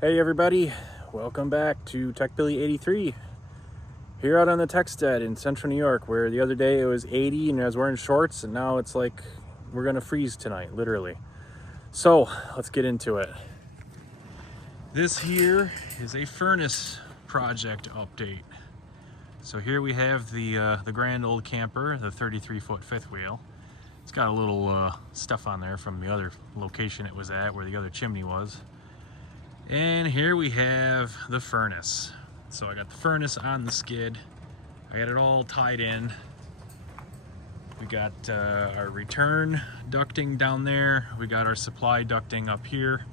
Hey everybody, welcome back to Tech Billy 83 here out on the Techstead in central New York, where the other day it was 80 and I was wearing shorts, and now it's like we're gonna freeze tonight, literally. So let's get into it. This here is a furnace project update. So here we have the grand old camper, the 33-foot fifth wheel. It's got a little stuff on there from the other location it was at, where the other chimney was. And here we have the furnace. So I got the furnace on the skid. I got it all tied in. We got our return ducting down there. We got our supply ducting up here.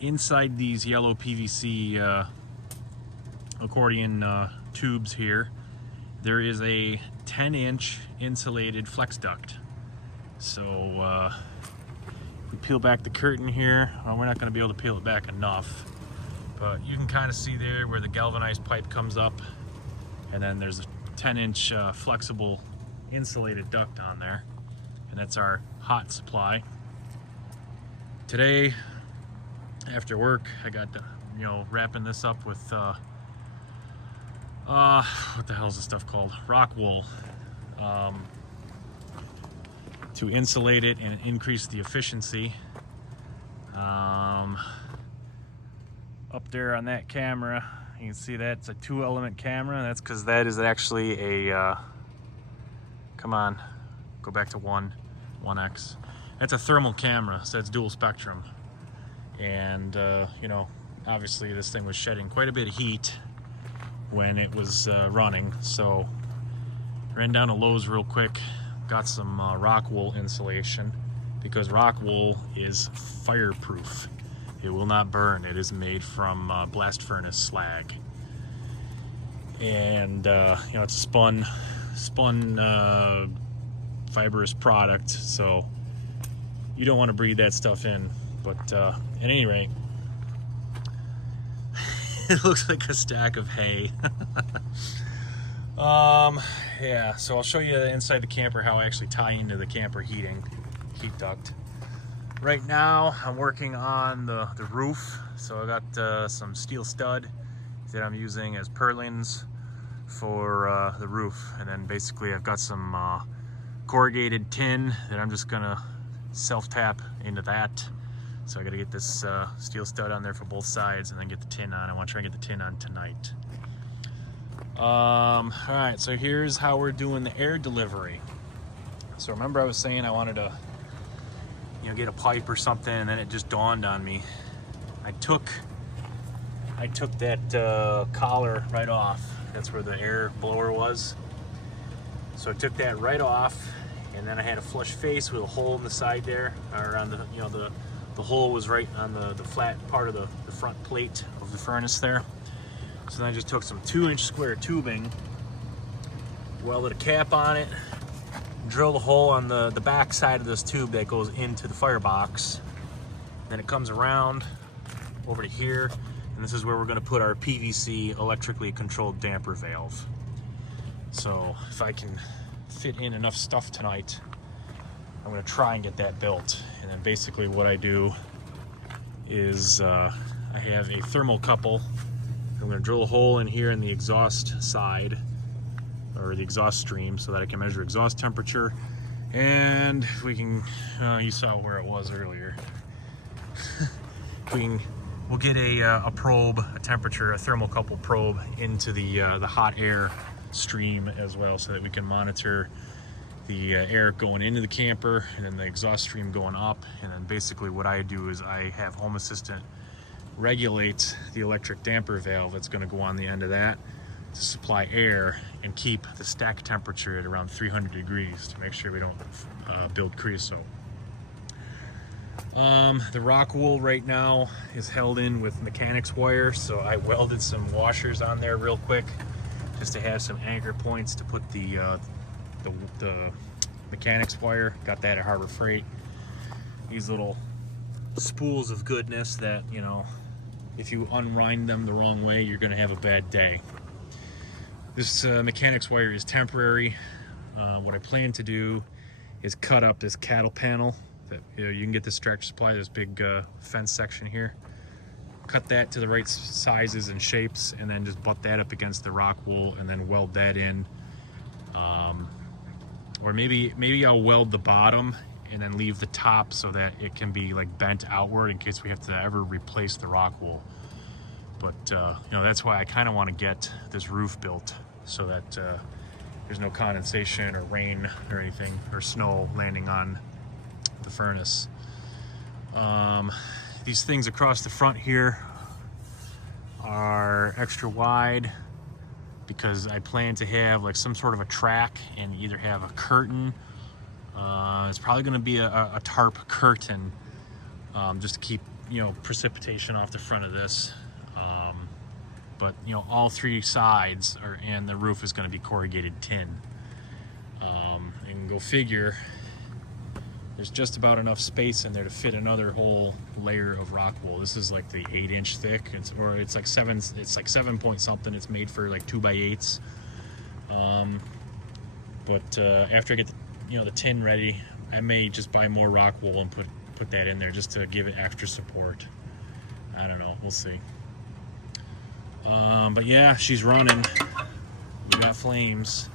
Inside these yellow PVC accordion tubes here, there is a 10-inch insulated flex duct. So we peel back the curtain here. Well, we're not going to be able to peel it back enough, but you can kind of see there where the galvanized pipe comes up, and then there's a 10-inch flexible insulated duct on there, and that's our hot supply. Today after work, I got wrapping this up with what the hell is this stuff called? Rockwool. To insulate it and increase the efficiency. Up there on that camera, you can see that's a 2-element camera. That's because that is actually a, come on, go back to 1x. That's a thermal camera, so that's dual spectrum. And, obviously this thing was shedding quite a bit of heat when it was running. So ran down to Lowe's real quick. Got some Rockwool insulation, because Rockwool is fireproof. It will not burn. It is made from blast furnace slag, and it's a spun fibrous product, so you don't want to breathe that stuff in. But at any rate, it looks like a stack of hay. Yeah, so I'll show you inside the camper how I actually tie into the camper heat duct. Right now I'm working on the roof, so I got some steel stud that I'm using as purlins for the roof, and then basically I've got some corrugated tin that I'm just gonna self-tap into that. So I gotta get this steel stud on there for both sides and then get the tin on. I want to try and get the tin on tonight. All right, so here's how we're doing the air delivery. So remember I was saying I wanted to, get a pipe or something, and then it just dawned on me. I took that collar right off. That's where the air blower was. So I took that right off, and then I had a flush face with a hole in the side there, or on the hole was right on the flat part of the front plate of the furnace there. So then I just took some 2-inch square tubing, welded a cap on it, drilled a hole on the back side of this tube that goes into the firebox. Then it comes around over to here, and this is where we're going to put our PVC electrically controlled damper valve. So if I can fit in enough stuff tonight, I'm going to try and get that built. And then basically what I do is I have a thermocouple. I'm going to drill a hole in here in the exhaust side, or the exhaust stream, so that I can measure exhaust temperature. And if we can, you saw where it was earlier. We'll get a probe, a temperature, a thermocouple probe into the hot air stream as well, so that we can monitor the air going into the camper and then the exhaust stream going up. And then basically what I do is I have Home Assistant regulate the electric damper valve that's going to go on the end of that to supply air and keep the stack temperature at around 300 degrees to make sure we don't build creosote. The Rockwool right now is held in with mechanics wire, so I welded some washers on there real quick just to have some anchor points to put the mechanics wire. Got that at Harbor Freight. These little spools of goodness that, if you unwind them the wrong way, you're going to have a bad day. This mechanics wire is temporary. What I plan to do is cut up this cattle panel that you can get this Tractor Supply, this big fence section here. cut that to the right sizes and shapes, and then just butt that up against the Rockwool and then weld that in. Or maybe I'll weld the bottom and then leave the top so that it can be like bent outward in case we have to ever replace the Rockwool. But you know, that's why I kind of want to get this roof built so that there's no condensation or rain or anything or snow landing on the furnace. These things across the front here are extra wide because I plan to have like some sort of a track and either have a curtain. It's probably going to be a tarp curtain, just to keep, you know, precipitation off the front of this. But you know, all three sides are, and the roof is going to be corrugated tin. And go figure, there's just about enough space in there to fit another whole layer of Rockwool. This is like the 8-inch thick, it's like 7 point something. It's made for like 2x8s. But after I get the tin ready, I may just buy more Rockwool and put that in there just to give it extra support. I don't know, we'll see. But yeah, she's running. We got flames,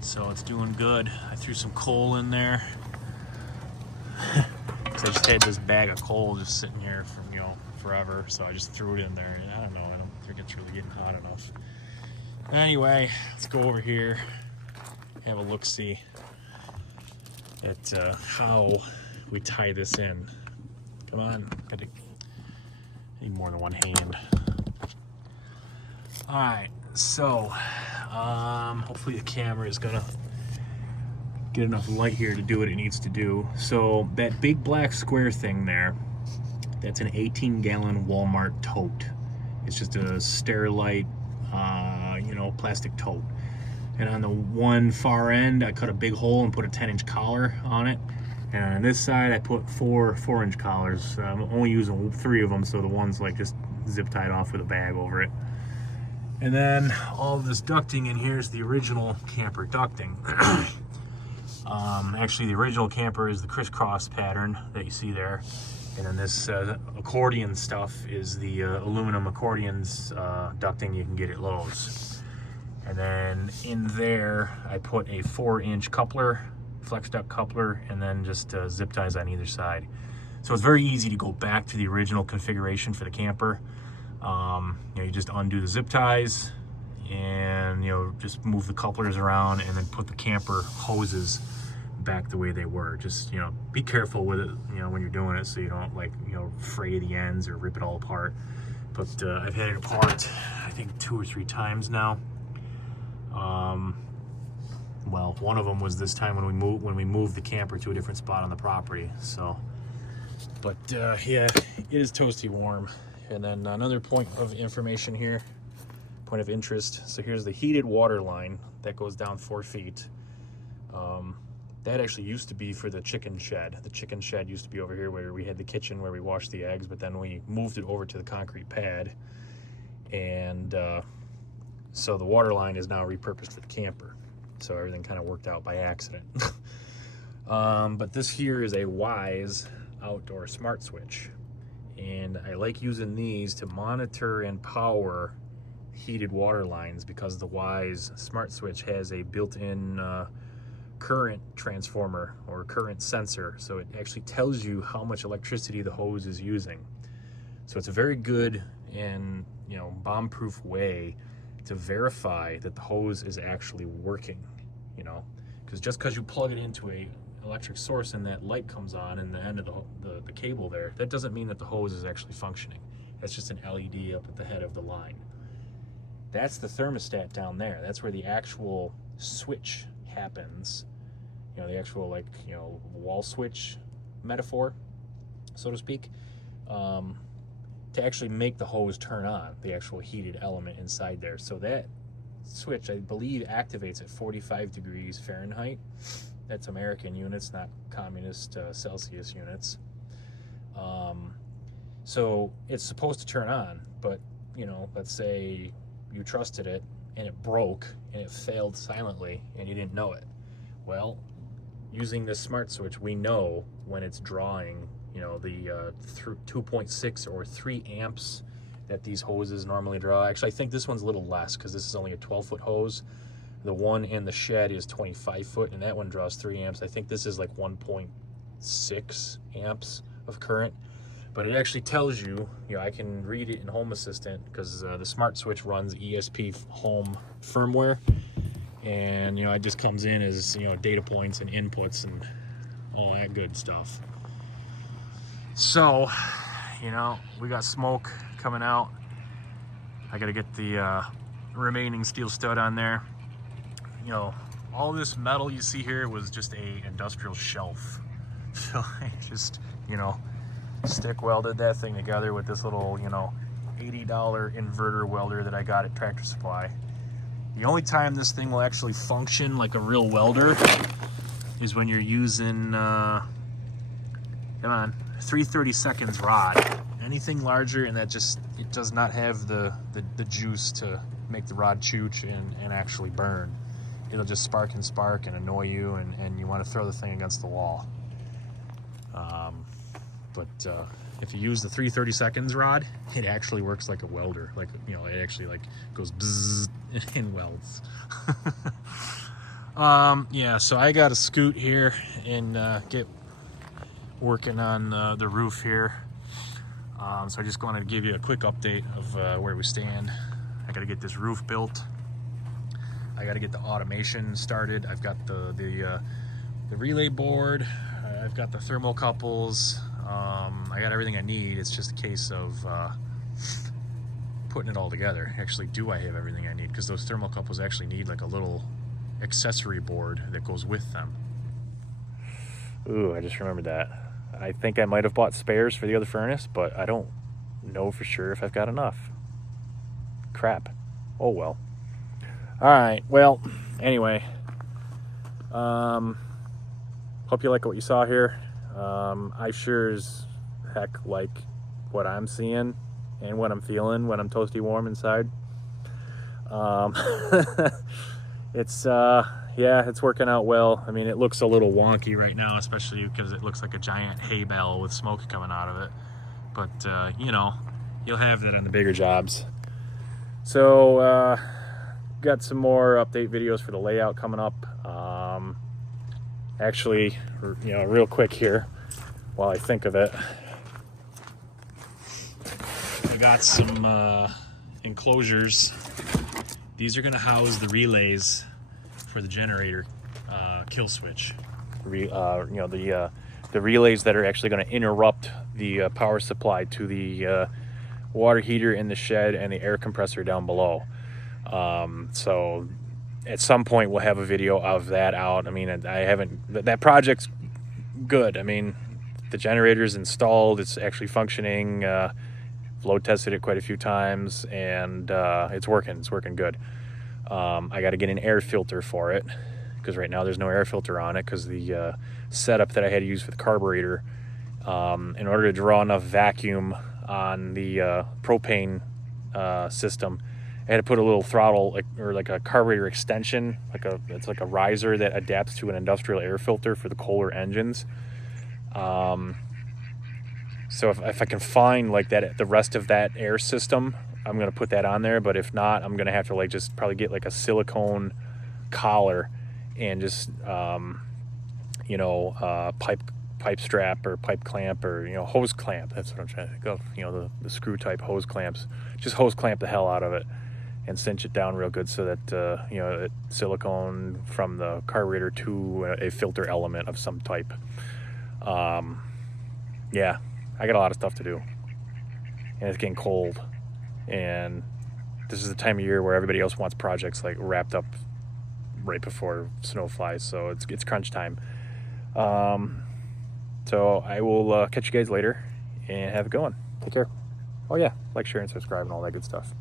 so it's doing good. I threw some coal in there. So I just had this bag of coal just sitting here for, you know, forever, so I just threw it in there, and I don't know, I don't think it's really getting hot enough. Anyway, let's go over here, have a look-see at how we tie this in. Come on, I need more than one hand. Alright, so hopefully the camera is gonna get enough light here to do what it needs to do. So that big black square thing there, that's an 18-gallon Walmart tote. It's just a Sterilite, you know, plastic tote. And on the one far end, I cut a big hole and put a 10-inch collar on it. And on this side, I put four 4-inch collars. I'm only using 3 of them, so the one's like just zip tied off with a bag over it. And then all of this ducting in here is the original camper ducting. Actually, the original camper is the crisscross pattern that you see there. And then this accordion stuff is the aluminum accordions ducting you can get at Lowe's. And then in there, I put a 4-inch coupler, flex duct coupler, and then just zip ties on either side. So it's very easy to go back to the original configuration for the camper. You know, you just undo the zip ties and, you know, just move the couplers around and then put the camper hoses back the way they were. Just, you know, be careful with it, you know, when you're doing it, so you don't, like, you know, fray the ends or rip it all apart. But I've had it apart, I think 2 or 3 times now. Well, one of them was this time when we moved the camper to a different spot on the property. So, but yeah, it is toasty warm. And then another point of information here, point of interest. So here's the heated water line that goes down 4 feet. That actually used to be for the chicken shed. The chicken shed used to be over here where we had the kitchen where we washed the eggs, but then we moved it over to the concrete pad. And so the water line is now repurposed for the camper. So everything kind of worked out by accident. But this here is a Wise outdoor smart switch. And I like using these to monitor and power heated water lines because the Wise smart switch has a built-in current transformer or current sensor, so it actually tells you how much electricity the hose is using. So it's a very good and, you know, bomb-proof way to verify that the hose is actually working, you know, because just because you plug it into a electric source and that light comes on in the end of the cable there, that doesn't mean that the hose is actually functioning. That's just an LED up at the head of the line. That's the thermostat down there. That's where the actual switch happens, you know, the actual, like, you know, wall switch metaphor, so to speak, to actually make the hose turn on, the actual heated element inside there. So that switch, I believe, activates at 45 degrees Fahrenheit. That's American units, not communist Celsius units. So it's supposed to turn on, but, you know, let's say you trusted it and it broke and it failed silently and you didn't know it. Well, using this smart switch, we know when it's drawing, you know, the 2.6 or 3 amps that these hoses normally draw. Actually, I think this one's a little less because this is only a 12-foot hose. The one in the shed is 25 foot, and that one draws 3 amps. I think this is like 1.6 amps of current. But it actually tells you, you know, I can read it in Home Assistant because the smart switch runs ESP home firmware. And, you know, it just comes in as, you know, data points and inputs and all that good stuff. So, you know, we got smoke coming out. I got to get the remaining steel stud on there. You know, all this metal you see here was just a industrial shelf. So I just, you know, stick welded that thing together with this little, you know, $80 inverter welder that I got at Tractor Supply. The only time this thing will actually function like a real welder is when you're using, come on, 3/32 rod. Anything larger and that just, it does not have the juice to make the rod chooch and actually burn. It'll just spark and annoy you, and you want to throw the thing against the wall. But if you use the 3/32 rod, it actually works like a welder. Like, you know, it actually like goes bzzz and welds. Yeah, so I got to scoot here and get working on the roof here. So I just wanted to give you a quick update of where we stand. I got to get this roof built. I got to get the automation started. I've got the relay board. I've got the thermocouples. I got everything I need. It's just a case of putting it all together. Actually, do I have everything I need? Because those thermocouples actually need like a little accessory board that goes with them. Ooh, I just remembered that. I think I might have bought spares for the other furnace, but I don't know for sure if I've got enough. Crap. Oh well. Alright, well, anyway. Hope you like what you saw here. I sure as heck like what I'm seeing and what I'm feeling when I'm toasty warm inside. It's yeah, it's working out well. I mean, it looks a little wonky right now, especially because it looks like a giant hay bale with smoke coming out of it. But you know, you'll have that on the bigger jobs. So got some more update videos for the layout coming up. Actually, you know, real quick here while I think of it, I got some enclosures. These are going to house the relays for the generator kill switch. You know, the relays that are actually going to interrupt the power supply to the water heater in the shed and the air compressor down below. So at some point we'll have a video of that out. I mean, I haven't, that project's good. I mean, the generator's installed, it's actually functioning. Load tested it quite a few times, and it's working good. I got to get an air filter for it because right now there's no air filter on it because the setup that I had to use for the carburetor, in order to draw enough vacuum on the propane system, I had to put a little throttle or like a carburetor extension, it's like a riser that adapts to an industrial air filter for the Kohler engines. So if I can find like that, the rest of that air system, I'm gonna put that on there. But if not, I'm gonna have to like just probably get like a silicone collar and just you know, pipe strap or pipe clamp or, you know, hose clamp. That's what I'm trying to think of. You know, the screw type hose clamps. Just hose clamp the hell out of it and cinch it down real good so that you know, silicone from the carburetor to a filter element of some type. Yeah, I got a lot of stuff to do, and it's getting cold, and this is the time of year where everybody else wants projects like wrapped up right before snow flies, so it's crunch time. So I will catch you guys later, and have a good one. Take care. Oh yeah, like, share, and subscribe, and all that good stuff.